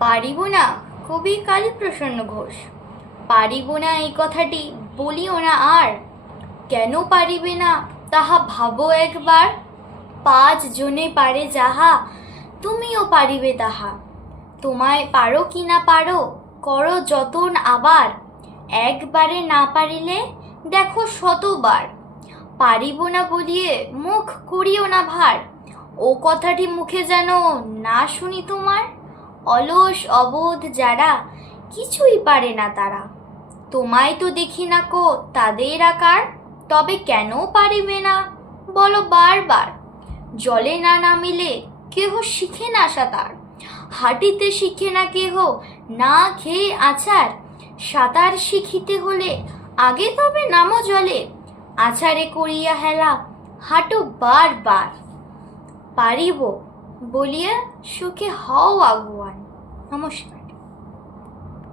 পারিব না, কবি কালীপ্রসন্ন ঘোষ। পারিব না এই কথাটি, বলিও না আর। কেন পারিবে না, তাহা ভাবো একবার। পাঁচ জনে পারে যাহা, তুমিও পারিবে তাহা। তোমায় পারো কি না পারো, করো যতন আবার। একবারে না পারিলে, দেখো শতবার। পারিব না বলিয়ে মুখ করিও না ভার। ও কথাটি মুখে যেন না শুনি তোমার। অলস, অবোধ যারা, কিছুই পারে না তারা। তোমায় তো দেখি না কো, তাদের আকার, তবে কেন পারিবে না? বলো বারবার। জলে না নামিলে কেহ শিখে না সাঁতার। হাঁটিতে শিখে না কেহ না খেয়ে আচার সাঁতার শিখিতে হলে আগে তবে নামো জলে। আচারে করিয়া হেলা, হাঁটো বারবার। পারিব বলিয়া সুখে হও আগুয়ান নমস্কার